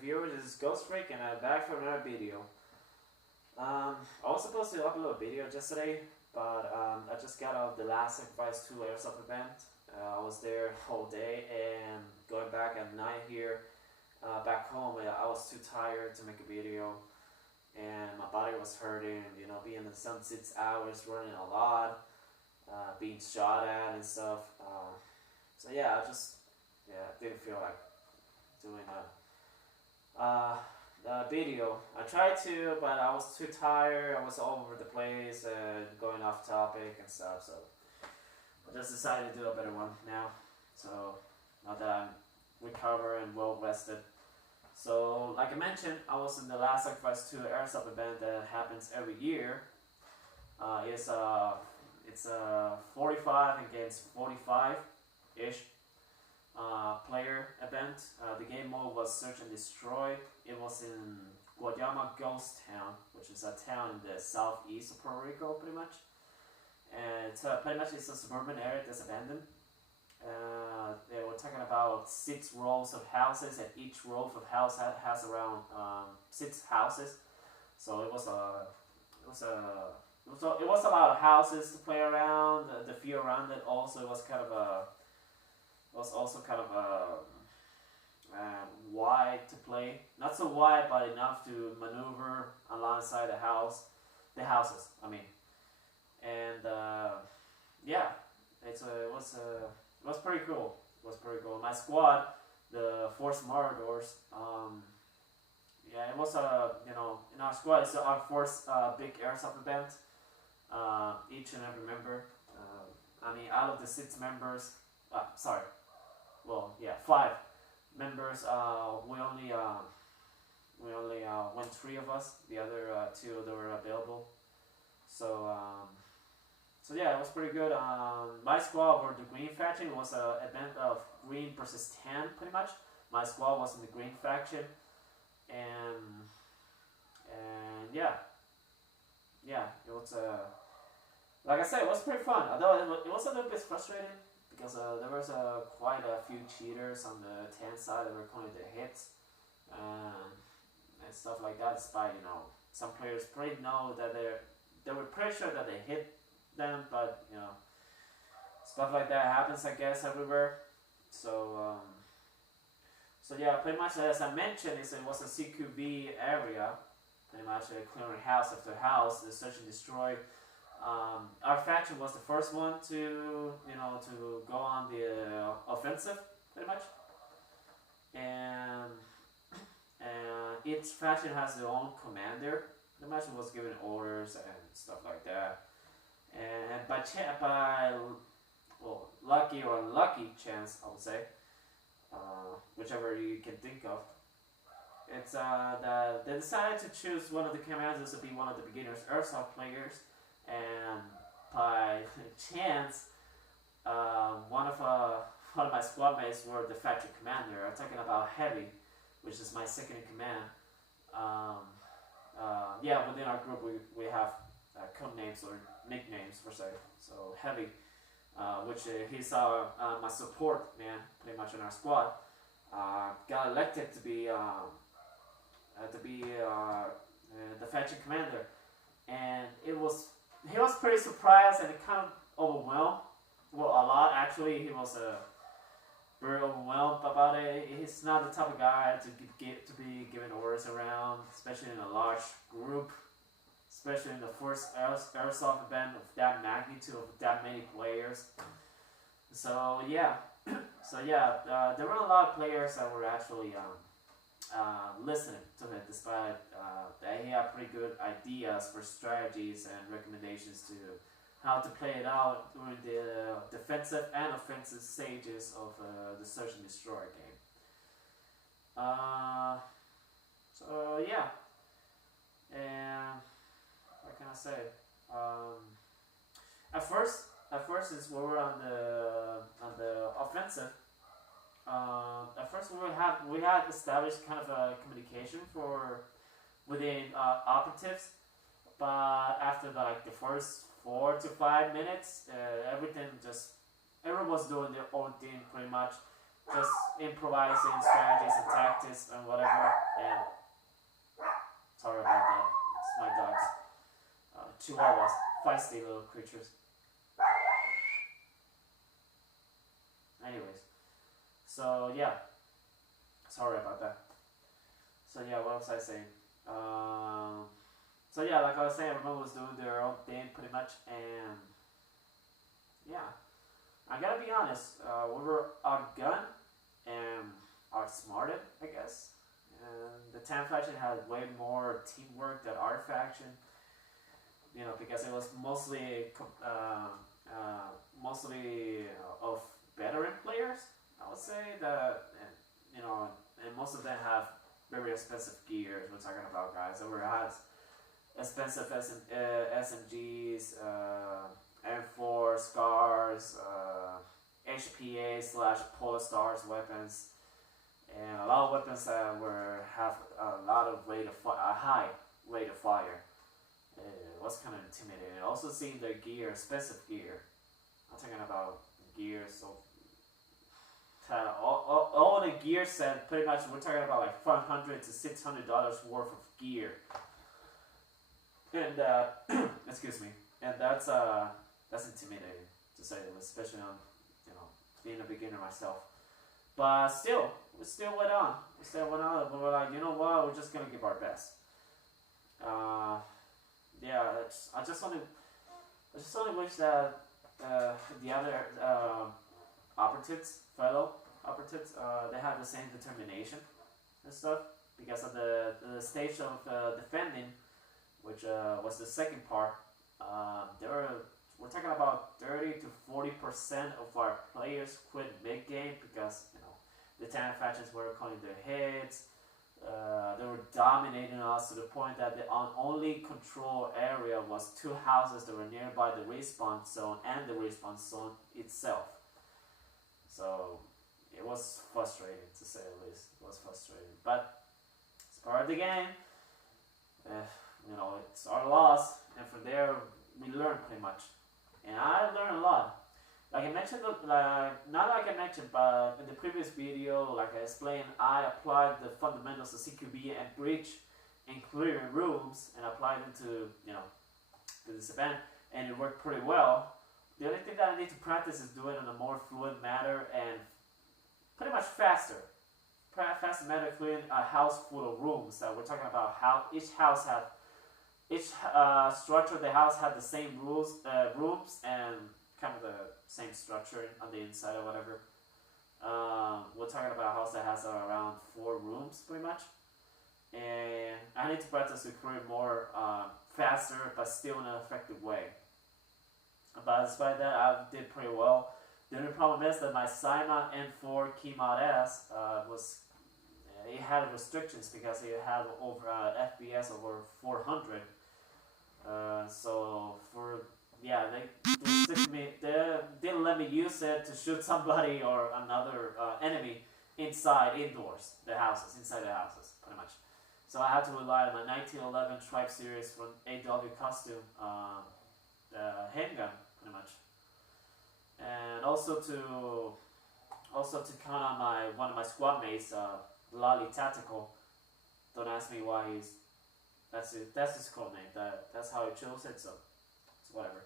viewers, this is Ghost Freak and I'm back for another video. I was supposed to upload a video yesterday, but I just got out of the last Sacrifice 2 Airsoft event. I was there all day and going back at night here, back home, I was too tired to make a video and my body was hurting, you know, being in the sun 6 hours, running a lot, being shot at and stuff. So yeah, I didn't feel like doing a video. I tried to, but I was too tired. I was all over the place and going off topic and stuff. So I just decided to do a better one now. So now that I'm recovered and well rested. So like I mentioned, I was in the last Sacrifice 2 Airsoft event that happens every year. It's 45 against 45 ish. Player event. The game mode was Search and Destroy. It was in Guayama Ghost Town, which is a town in the southeast of Puerto Rico, pretty much. And it's pretty much it's a suburban area that's abandoned. They were talking about 6 rows of houses, and each row of house has around 6 houses. So it was a lot of houses to play around. The view around it also was kind of wide to play. Not so wide, but enough to maneuver alongside the houses. I mean, and yeah, it was pretty cool. It was pretty cool. My squad, the Force Marauderers, yeah, it was in our squad, it's our first big airsoft event. Each and every member. I mean, out of the 6 members, sorry. Well, yeah, 5 members. We only went 3 of us. The other 2 that were available. So yeah, it was pretty good. My squad were the green faction. It was an event of green versus tan, pretty much. My squad was in the green faction, and yeah, it was like I said, it was pretty fun. Although it was a little bit frustrating. Because there was quite a few cheaters on the tan side that were calling the hits and stuff like that. Despite some players pretty know that they were pretty sure that they hit them, but stuff like that happens, I guess, everywhere. So yeah, pretty much as I mentioned, it was a CQB area, pretty much clearing house after house, the search and destroy. Our faction was the first one to go on the offensive, pretty much, and each faction has their own commander. Pretty much, was giving orders and stuff like that. And by lucky or unlucky chance, I would say, whichever you can think of, it's that they decided to choose one of the commanders to be one of the beginners Airsoft players. And by chance, one of my squad mates were the faction commander. I'm talking about Heavy, which is my second in command. Yeah, within our group we have code names or nicknames per se. So Heavy, which he's my support man, pretty much in our squad, got elected to be the faction commander, and he was pretty surprised and kind of overwhelmed. Well, a lot actually. He was very overwhelmed about it. He's not the type of guy to be giving orders around, especially in a large group, especially in the first Airsoft event of that magnitude, of that many players. So yeah, there were a lot of players that were actually listening to him, despite that he had pretty good ideas for strategies and recommendations to how to play it out during the defensive and offensive stages of the Search and Destroy game. So yeah, and what can I say? At first, since we were on the offensive. At first, we had established kind of a communication within operatives, but after the first 4 to 5 minutes, everyone was doing their own thing pretty much. just improvising strategies and tactics and whatever. And sorry about that. It's my dogs, chihuahuas, feisty little creatures. Anyways, so yeah, sorry about that. So yeah, what was I saying? So yeah, like I was saying, everyone was doing their own thing pretty much, and yeah, I gotta be honest. We were outgunned and outsmarted, I guess. And the Tan faction had way more teamwork than our faction. You know, because it was mostly of veteran players. I would say that, and, you know, and most of them have very expensive gear. We're talking about guys that were had expensive SMGs, M4 scars, HPA slash Polystars weapons, and a lot of weapons that have a lot of a high rate of fire. It was kind of intimidating. Also seeing their gear, expensive gear. I'm talking about gear, so all the gear set, pretty much we're talking about like $500 to $600 worth of gear. And excuse me, and that's intimidating to say the least, especially on, you know, being a beginner myself. But still, we still went on. We were like, you know what, we're just gonna give our best. Yeah, I just only wish that the other fellow operatives, they had the same determination and stuff, because of the stage of defending, which was the second part. We're talking about 30 to 40% of our players quit mid game because, you know, the Tan factions were calling their heads. They were dominating us to the point that the only control area was 2 houses that were nearby the respawn zone and the respawn zone itself. So it was frustrating, to say the least. It was frustrating, but it's part of the game. You know, it's our loss, and from there we learned pretty much. And I learned a lot. Like I mentioned, not like I mentioned, but in the previous video, like I explained, I applied the fundamentals of CQB and breach and clearing rooms, and applied them to, you know, to this event, and it worked pretty well. The only thing that I need to practice is do it in a more fluid manner and pretty much faster. Faster manner, clearing a house full of rooms. That we're talking about how each structure of the house had the same rooms and kind of the same structure on the inside or whatever. We're talking about a house that has around 4 rooms pretty much, and I need to practice to create more faster but still in an effective way. But despite that, I did pretty well. The only problem is that my Simon N4 Keymod S it had restrictions because it had over FPS over 400. So they didn't let me use it to shoot somebody or another enemy inside the houses, pretty much. So I had to rely on my 1911 Tribe Series from AW Costume handgun, pretty much, and also to count on one of my squad mates, Lolly Tactical. Don't ask me why that's his code name. That's how he chose it. So it's whatever.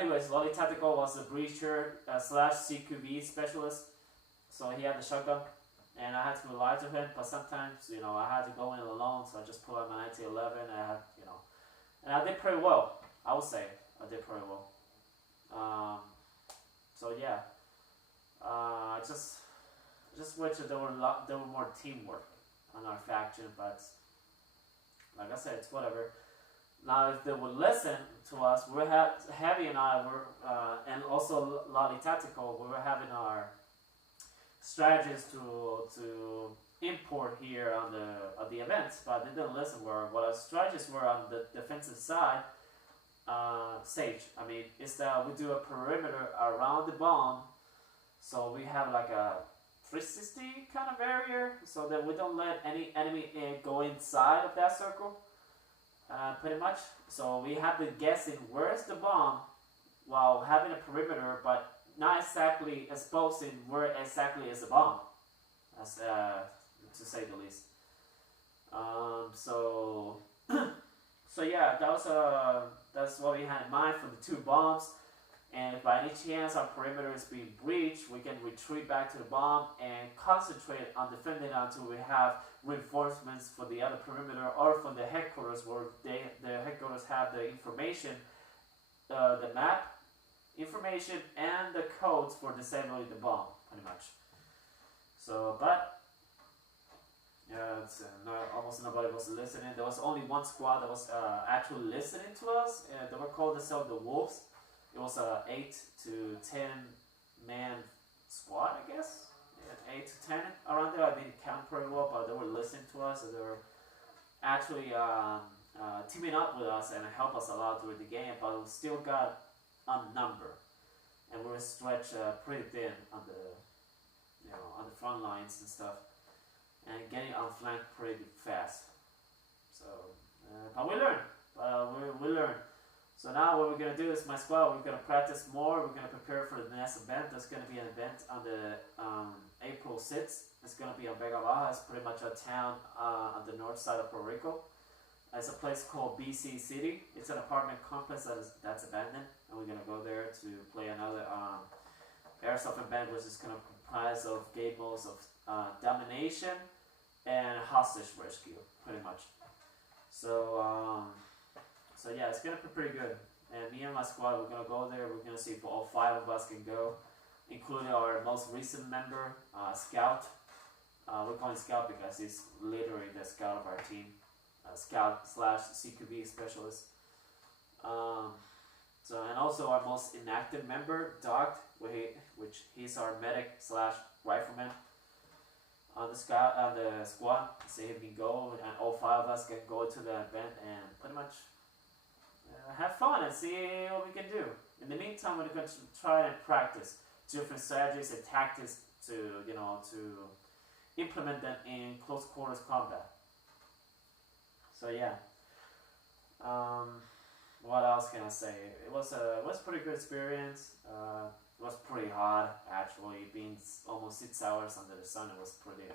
Anyways, Lolly Tactical was a breacher slash CQB specialist, so he had the shotgun, and I had to rely to him. But sometimes, you know, I had to go in alone, so I just pulled out my 1911, and I did pretty well. I would say I did pretty well. So yeah, I just wish that there were more teamwork on our faction, but like I said, it's whatever. Now, if they would listen to us, Heavy and I were, and also Lolly Tactical, we were having our strategies to import here on the events, but they didn't listen. What our strategies were on the defensive side, Sage. I mean, is that we do a perimeter around the bomb, so we have like a 360 kind of barrier, so that we don't let any enemy go inside of that circle. Pretty much. So we have to guessing where's the bomb while having a perimeter, but not exactly exposing where exactly is the bomb, as to say the least. So so yeah, that's what we had in mind for the two bombs. And if by any chance our perimeter is being breached, we can retreat back to the bomb and concentrate on defending until we have reinforcements for the other perimeter or from the headquarters where the headquarters have the information, the map information and the codes for disabling the bomb, pretty much. So, but yeah, it's almost nobody was listening. There was only one squad that was actually listening to us. They were called themselves the Wolves. It was a 8 to 10 man squad, I guess. Yeah, 8 to 10 around there. I didn't count pretty well, but they were listening to us, and they were actually teaming up with us and helped us a lot during the game. But we still got a number, and we were stretched pretty thin on the front lines and stuff, and getting outflanked pretty fast. So, but we learned. We learned. So now what we're gonna do is my squad. We're gonna practice more. We're gonna prepare for the next event. There's gonna be an event on the April 6th. It's gonna be in Vega Baja. It's pretty much a town on the north side of Puerto Rico. It's a place called BC City. It's an apartment complex that's abandoned, and we're gonna go there to play another Airsoft event, which is gonna comprise of game modes of domination and hostage rescue, pretty much. So. So yeah, it's gonna be pretty good. And me and my squad, we're gonna go there. We're gonna see if all 5 of us can go, including our most recent member, Scout. We call him Scout because he's literally the scout of our team, Scout / CQB specialist. So and also our most inactive member, Doc, which he's our medic / rifleman on the squad. So he can go, and all 5 of us can go to the event and pretty much. Have fun and see what we can do. In the meantime, we're going to try and practice different strategies and tactics to implement them in close quarters combat. So yeah. What else can I say? It was a pretty good experience. It was pretty hot actually. Being almost 6 hours under the sun, it was pretty.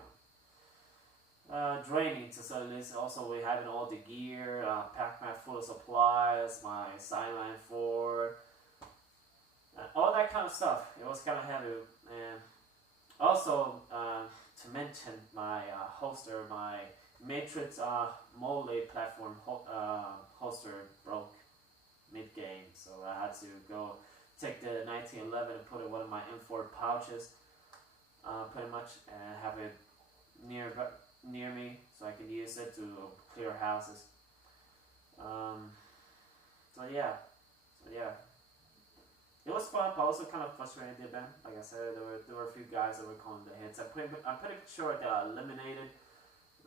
Draining to say the least. Also, we having all the gear, pack full of supplies, my sideline 4, all that kind of stuff. It was kind of heavy, and also to mention my holster, my Matrix Mole platform holster broke mid game, so I had to go take the 1911 and put it in one of my M4 pouches, pretty much, and have it near me so I can use it to clear houses. So yeah, it was fun, but also kind of frustrating. The event, like I said, there were a few guys that were calling the hits. I'm pretty sure they eliminated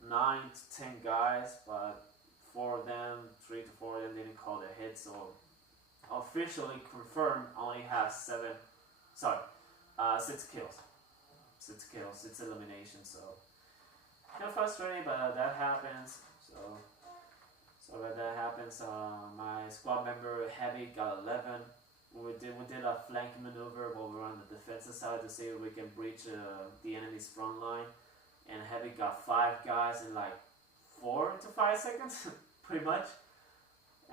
9 to 10 guys, but 3 to 4 of them didn't call the hits. So officially confirmed, only have 6 kills. 6 kills, 6 eliminations. So. Kind of frustrating, but that happens. So when that happens, my squad member Heavy got 11. We did a flank maneuver while we were on the defensive side to see if we can breach the enemy's front line. And Heavy got 5 guys in like 4 to 5 seconds, pretty much.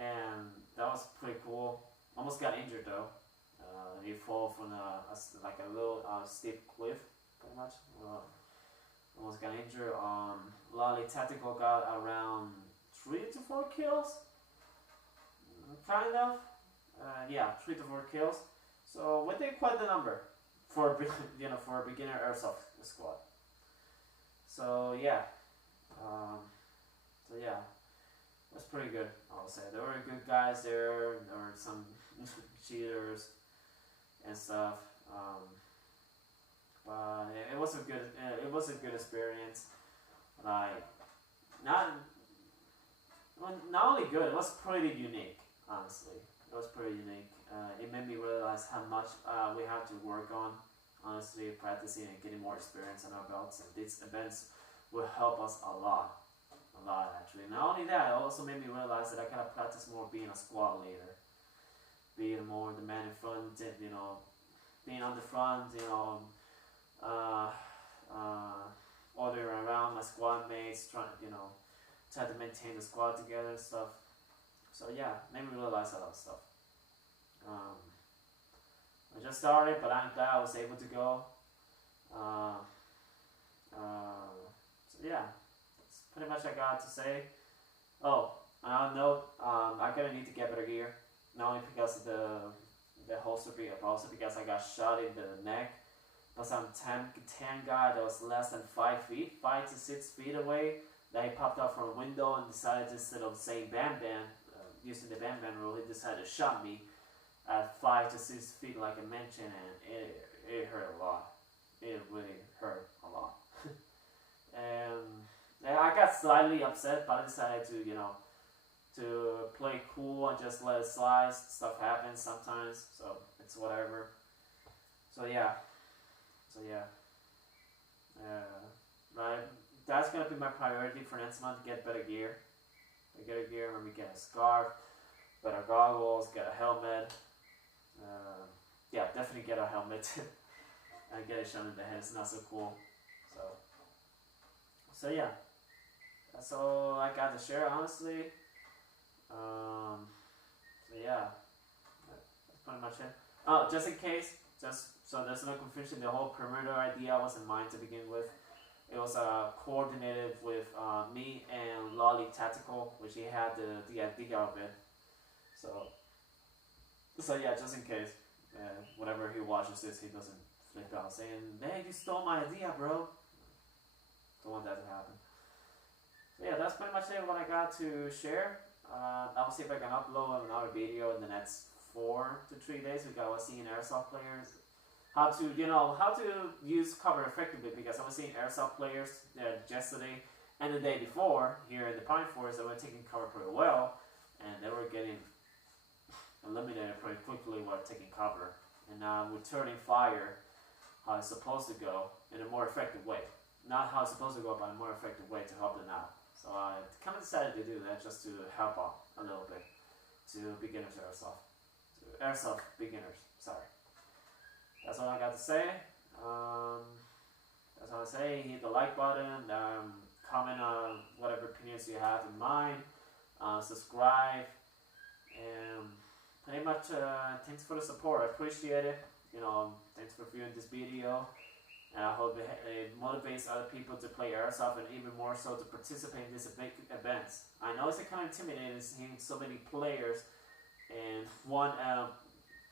And that was pretty cool. Almost got injured though. He fell from a little steep cliff, pretty much. Almost got injured. Lolly Tactical got around 3 to 4 kills, kind of. Yeah, 3 to 4 kills. So we did quite the number for a beginner airsoft squad. So yeah, it was pretty good. I would say there were good guys there. There were some cheaters and stuff. But it was a good experience. Like not only good, it was pretty unique. Honestly, it was pretty unique. It made me realize how much we have to work on. Honestly, practicing and getting more experience on our belts, and these events will help us a lot actually. Not only that, it also made me realize that I gotta practice more being a squad leader, being more the man in front, and being on the front, uh, ordering around my squad mates, trying, try to maintain the squad together and stuff. So yeah, made me realize a lot of stuff. Um, I just started, but I'm glad I was able to go. Uh, so yeah, that's pretty much I got to say. Oh, another note, I'm gonna need to get better gear. Not only because of the holster, but also because I got shot in the neck by some tan guy that was less than 5 feet, 5 to 6 feet away. That he popped up from a window and decided, instead of saying bam bam, using the bam bam rule, he decided to shot me at 5 to 6 feet like I mentioned, and it hurt a lot. It really hurt a lot. And I got slightly upset, but I decided to play cool and just let it slide. Stuff happens sometimes, so it's whatever. So yeah. Right. That's gonna be my priority for next month. Get better gear. Maybe get a scarf, better goggles, get a helmet. Yeah, definitely get a helmet. And get it shot in the head. It's not so cool. So yeah. That's all I got to share, honestly. So yeah, that's pretty much it. Oh, just in case, just so there's no confusion, the whole perimeter idea wasn't mine to begin with. It was coordinated with me and Lolly Tactical, which he had the idea of it. So yeah, just in case, whenever he watches this, he doesn't flip out saying, "Hey, you stole my idea, bro." Don't want that to happen. So yeah, that's pretty much it. What I got to share. I'll see if I can upload another video in the next 4 to 3 days. Because I was seeing Airsoft players how to use cover effectively, because I was seeing Airsoft players yesterday and the day before here in the Pine Forest that were taking cover pretty well, and they were getting eliminated pretty quickly while taking cover, and returning fire how it's supposed to go in a more effective way. Not how it's supposed to go, but a more effective way to help them out. So I kind of decided to do that just to help out a little bit to beginners Airsoft beginners. Sorry. That's all I got to say. That's all I say. Hit the like button. Comment on whatever opinions you have in mind. Subscribe. And pretty much thanks for the support. I appreciate it. Thanks for viewing this video. And I hope it motivates other people to play Airsoft, and even more so to participate in these big events. I know it's kind of intimidating seeing so many players in one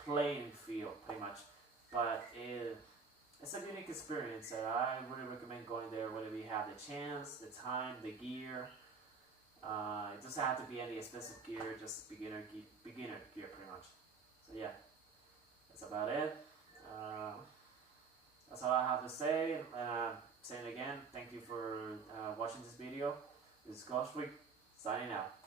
playing field, pretty much. But it's a unique experience, and I really recommend going there whether you have the chance, the time, the gear. It doesn't have to be any expensive gear, just beginner gear pretty much. So yeah, that's about it. That's all I have to say. Saying again, thank you for watching this video. This is Ghost Week, signing out.